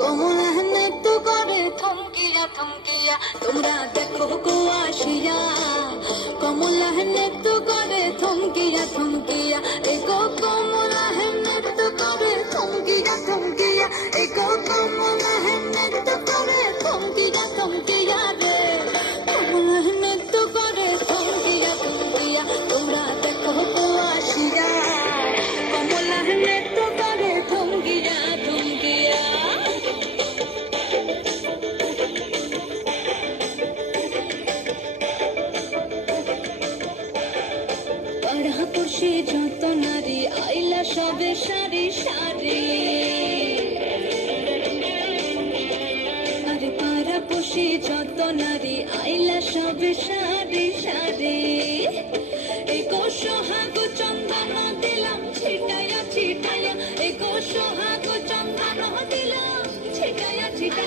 কমলা নৃত্য করে থমকিয়া থমকিয়া তোমরা দেখো গো আসিয়া কমলা নৃত্য করে থমকিয়া থমকিয়া এগো কমলা নৃত্য করে থমকিয়া থমকিয়া এগো কমলা নৃত্য করে থমকিয়া থমকিয়া রে কমলা নৃত্য করে থমকিয়া থমকিয়া তোমরা দেখো গো আসিয়া কমলা নৃত্য করে থমকিয়া থমকিয়া পাড়াপড়শি যত নারী আইলা সবে সারি সারি আরে পাড়াপড়শি যত নারী আইলা সবে সারি সারি এগো সোহাগ চন্দন দিলাম ছিটায়া ছিটায়া এগো সোহাগ চন্দন দিলাম ছিটায়া ছিটায়া